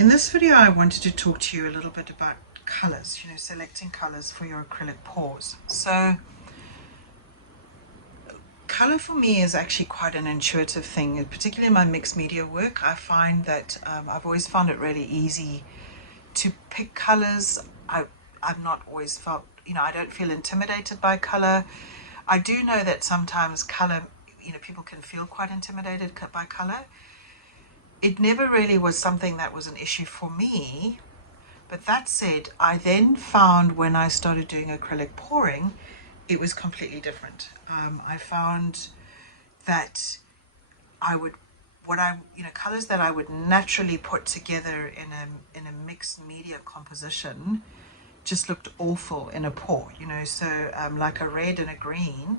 In this video, I wanted to talk to you a little bit about colors, selecting colors for your acrylic pours. So color for me is actually quite an intuitive thing, particularly in my mixed media work. I find that I've always found it really easy to pick colors. I've not always felt, I don't feel intimidated by color. I do know that sometimes color, people can feel quite intimidated by color. It never really was something that was an issue for me. But that said, I then found when I started doing acrylic pouring, it was completely different. I found that colors that I would naturally put together in a mixed media composition just looked awful in a pour. So like a red and a green,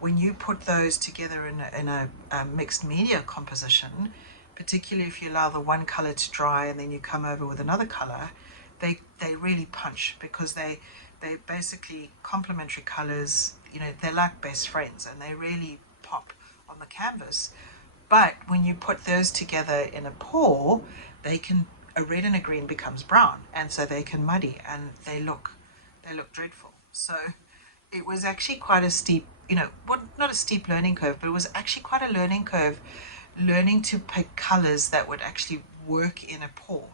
when you put those together in a mixed media composition, particularly if you allow the one color to dry and then you come over with another color, they really punch, because they basically complementary colors. They're like best friends and they really pop on the canvas. But when you put those together in a pour, a red and a green becomes brown, and so they can muddy and they look dreadful. So it was actually quite a steep, well, not a steep learning curve, but it was actually quite a learning curve, learning to pick colors that would actually work in a pour,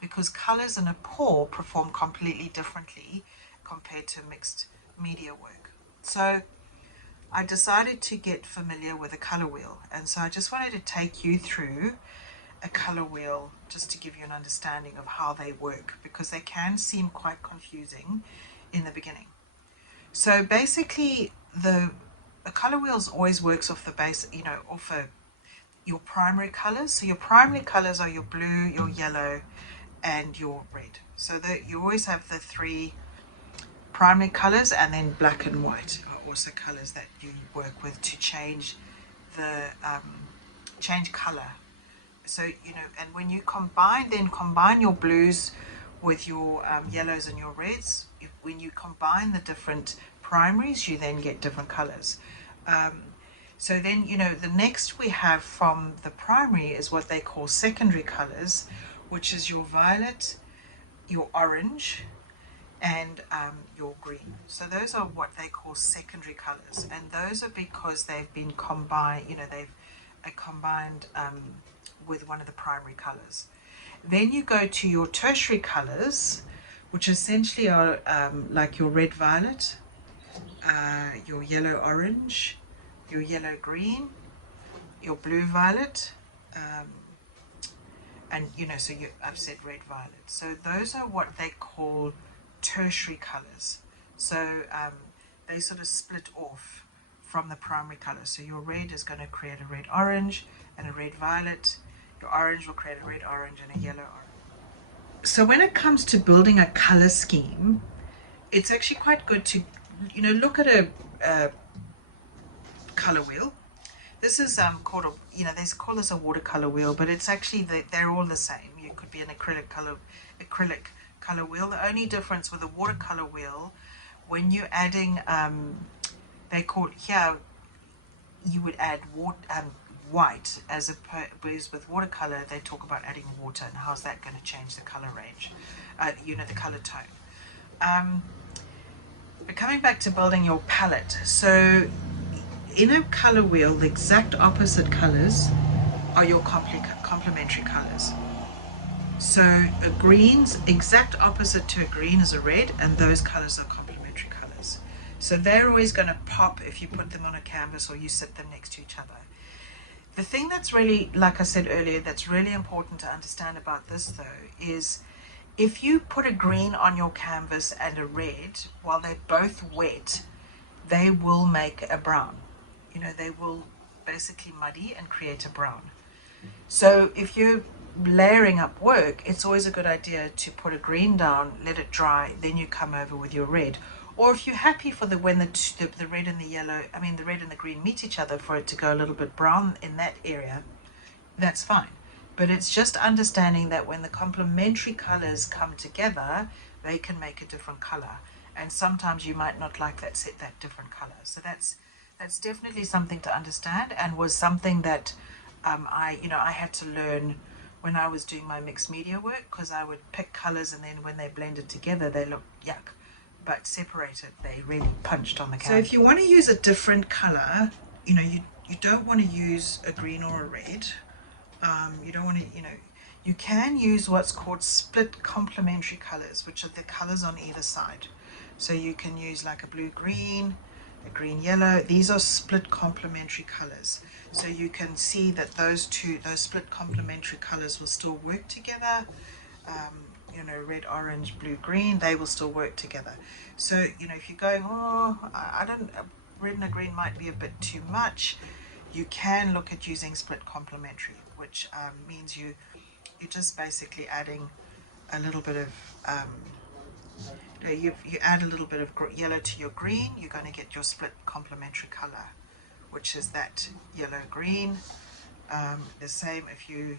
because colors in a pour perform completely differently compared to mixed media work. So I decided to get familiar with a color wheel, and so I just wanted to take you through a color wheel just to give you an understanding of how they work, because they can seem quite confusing in the beginning. So basically a color wheel always works off the base, your primary colors. So your primary colors are your blue, your yellow, and your red. So that you always have the three primary colors, and then black and white are also colors that you work with to change the change color. So and when you combine your blues with your yellows and your reds, when you combine the different primaries, you then get different colors. So then the next we have from the primary is what they call secondary colors, which is your violet, your orange, and your green. So those are what they call secondary colors, and those are because they've been combined, they've combined with one of the primary colors. Then you go to your tertiary colors, which essentially are like your red violet, your yellow orange, your yellow green, your blue violet, and so I've said red violet. So those are what they call tertiary colors. So they sort of split off from the primary color. So your red is going to create a red orange and a red violet. Your orange will create a red orange and a yellow orange. So when it comes to building a color scheme, it's actually quite good to look at a color wheel. This is called they call this a watercolor wheel, but it's actually they're all the same. You could be an acrylic color wheel. The only difference with a watercolor wheel, when you're adding they call here, you would add white, as opposed with watercolor they talk about adding water, and how's that going to change the color range, the color tone. But coming back to building your palette, so in a color wheel, the exact opposite colors are your complementary colors. So a green's exact opposite to a green is a red, and those colors are complementary colors. So they're always going to pop if you put them on a canvas or you sit them next to each other. The thing that's really, like I said earlier, that's really important to understand about this though, is if you put a green on your canvas and a red, while they're both wet, they will make a brown. They will basically muddy and create a brown. So if you're layering up work, it's always a good idea to put a green down, let it dry, then you come over with your red. Or if you're happy for when the red and the yellow, the red and the green meet each other, for it to go a little bit brown in that area, that's fine. But it's just understanding that when the complementary colors come together, they can make a different color. And sometimes you might not like that different color. So that's definitely something to understand, and was something that I had to learn when I was doing my mixed media work, because I would pick colors and then when they blended together they looked yuck, but separated they really punched on the canvas. So if you want to use a different color, you know, you don't want to use a green or a red. You don't want to, you know, you can use what's called split complementary colors, which are the colors on either side. So you can use like a blue green, a green yellow. These are split complementary colors. So you can see that those split complementary colors will still work together. You know, red, orange, blue, green, they will still work together. So, you know, if you're going, oh, I don't, red and a green might be a bit too much, you can look at using split complementary, which means you're just basically adding a little bit of, you add a little bit of yellow to your green, you're going to get your split complementary color, which is that yellow green. The same if you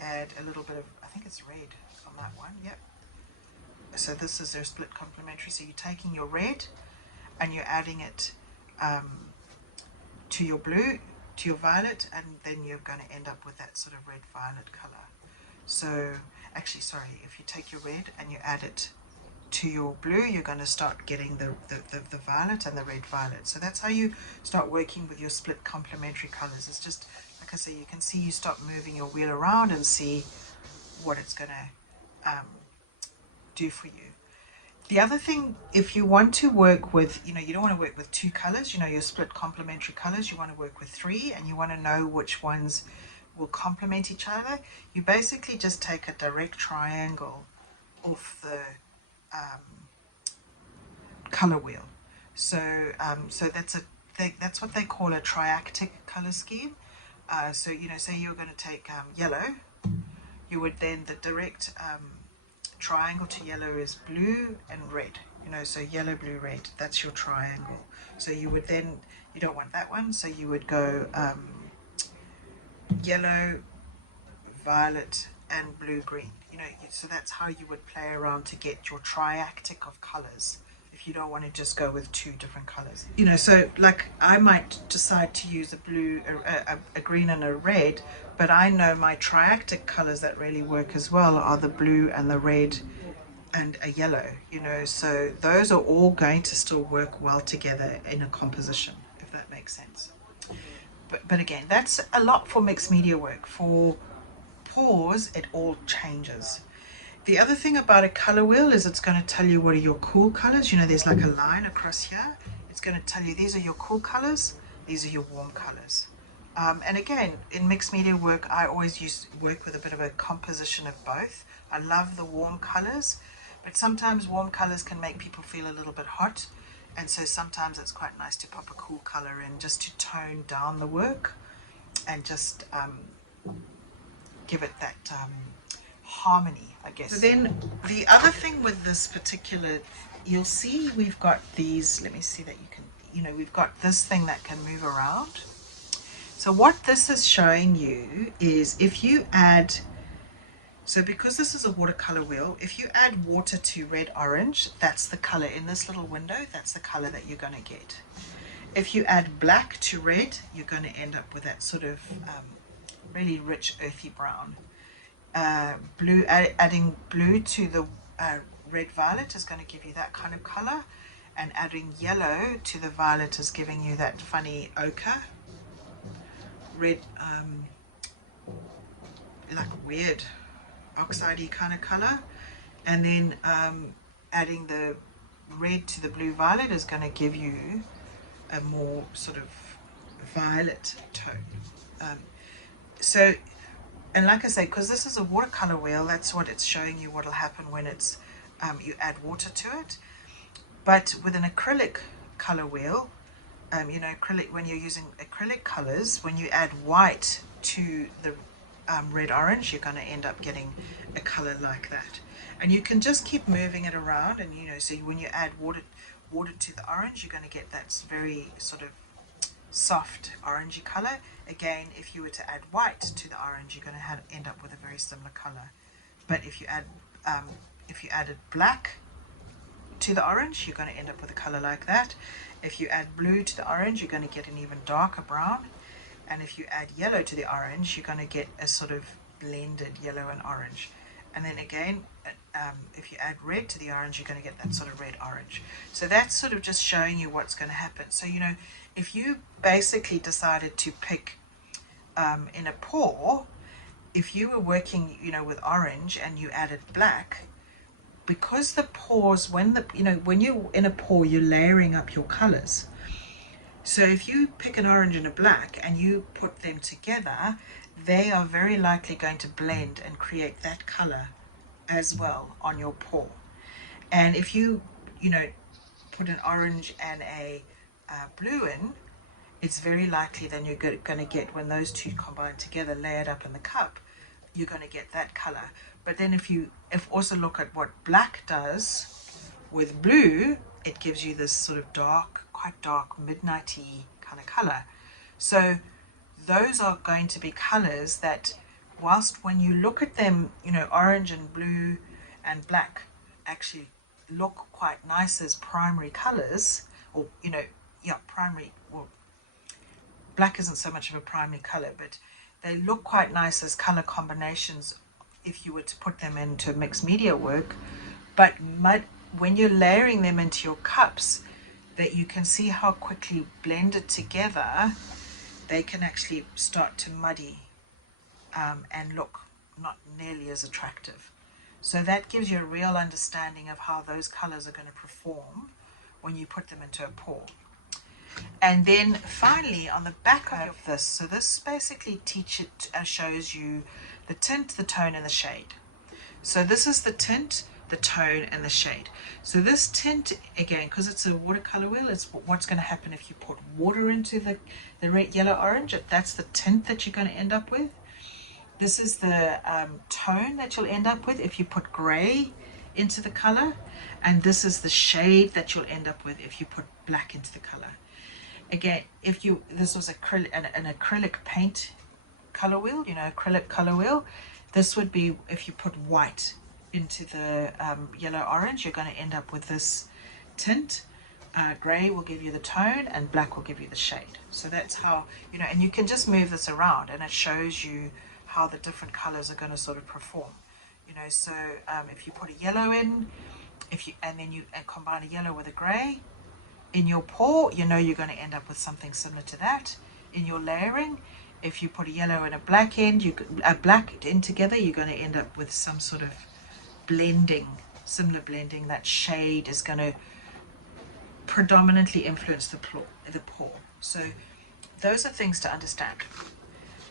add a little bit of, I think it's red on that one, yep. So this is their split complementary. So you're taking your red and you're adding it to your blue, to your violet, and then you're going to end up with that sort of red violet color. So actually, sorry, if you take your red and you add it to your blue, you're going to start getting the violet and the red violet. So that's how you start working with your split complementary colors. It's just, like I say, you can see, you start moving your wheel around and see what it's going to do for you. The other thing, if you want to work with, you know, you don't want to work with two colors, you know, your split complementary colors, you want to work with three, and you want to know which ones will complement each other, you basically just take a direct triangle off the color wheel. So so that's what they call a triactic color scheme. So, you know, say you're going to take yellow, you would then, the direct triangle to yellow is blue and red, you know, so yellow, blue, red, that's your triangle. So you would then, you don't want that one, so you would go yellow, violet, and blue, green, you know, so that's how you would play around to get your triactic of colors, if you don't want to just go with two different colors. You know, so like I might decide to use a blue, a green and a red, but I know my triactic colors that really work as well are the blue and the red and a yellow, you know, so those are all going to still work well together in a composition, if that makes sense. But again, that's a lot for mixed media work. For pours, it all changes. The other thing about a color wheel is it's going to tell you what are your cool colors. You know, there's like a line across here. It's going to tell you these are your cool colors, these are your warm colors. And again, in mixed media work, I always work with a bit of a composition of both. I love the warm colors, but sometimes warm colors can make people feel a little bit hot. And so sometimes it's quite nice to pop a cool color in just to tone down the work and just give it that harmony, I guess. So then the other thing with this particular, you'll see we've got these, let me see that you can, you know, we've got this thing that can move around. So what this is showing you is if you add, so because this is a watercolor wheel, if you add water to red, orange, that's the color in this little window, that's the color that you're going to get. If you add black to red, you're going to end up with that sort of really rich earthy brown. Blue, adding blue to the red violet is going to give you that kind of color, and adding yellow to the violet is giving you that funny ochre red, like weird oxidey kind of color. And then adding the red to the blue violet is going to give you a more sort of violet tone. So, and like I say, because this is a watercolor wheel, that's what it's showing you what will happen when it's you add water to it. But with an acrylic color wheel, you know, acrylic, when you're using acrylic colors, when you add white to the red orange, you're going to end up getting a color like that. And you can just keep moving it around, and you know, so when you add water to the orange, you're going to get that very sort of soft orangey color. Again, if you were to add white to the orange, you're going to end up with a very similar color. But if you added black to the orange, you're going to end up with a color like that. If you add blue to the orange, you're going to get an even darker brown. And if you add yellow to the orange, you're going to get a sort of blended yellow and orange. And then again, if you add red to the orange, you're going to get that sort of red-orange. So that's sort of just showing you what's going to happen. So, you know, if you basically decided to pick in a pour, if you were working, you know, with orange and you added black, because the pours, when you're in a pour, you're layering up your colors. So if you pick an orange and a black and you put them together, they are very likely going to blend and create that color as well on your pour. And if you put an orange and a blue in, it's very likely then you're going to get, when those two combine together, layered up in the cup, you're going to get that color. But then if also look at what black does with blue, it gives you this sort of dark, quite dark, midnighty kind of color. So those are going to be colors that, whilst when you look at them, you know, orange and blue and black actually look quite nice as primary colors, or, you know, yeah, primary, well, black isn't so much of a primary color, but they look quite nice as color combinations if you were to put them into mixed media work. But when you're layering them into your cups, that you can see how quickly blended together they can actually start to muddy and look not nearly as attractive. So that gives you a real understanding of how those colors are going to perform when you put them into a pour. And then finally, on the back of this, so this basically shows you the tint, the tone, and the shade. So this is the tint, the tone, and the shade. So this tint, again, because it's a watercolor wheel, it's what's going to happen if you put water into the red, yellow, orange. That's the tint that you're going to end up with. This is the tone that you'll end up with if you put gray into the color. And this is the shade that you'll end up with if you put black into the color. Again, this was an acrylic paint color wheel, you know, acrylic color wheel, this would be if you put white into the yellow orange, you're going to end up with this tint. Gray will give you the tone and black will give you the shade. So that's how, you know, and you can just move this around and it shows you how the different colors are going to sort of perform, you know. So if you put a yellow in, and then you combine a yellow with a gray in your pour, you know you're going to end up with something similar to that. In your layering, if you put a yellow and a black black in together, you're going to end up with some sort of blending, similar blending. That shade is going to predominantly influence the pour. So those are things to understand.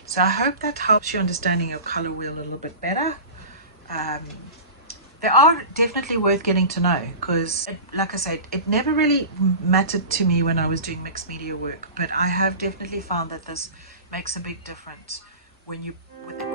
So I hope that helps you understanding your color wheel a little bit better. They are definitely worth getting to know because, like I said, it never really mattered to me when I was doing mixed media work, but I have definitely found that this makes a big difference when you with the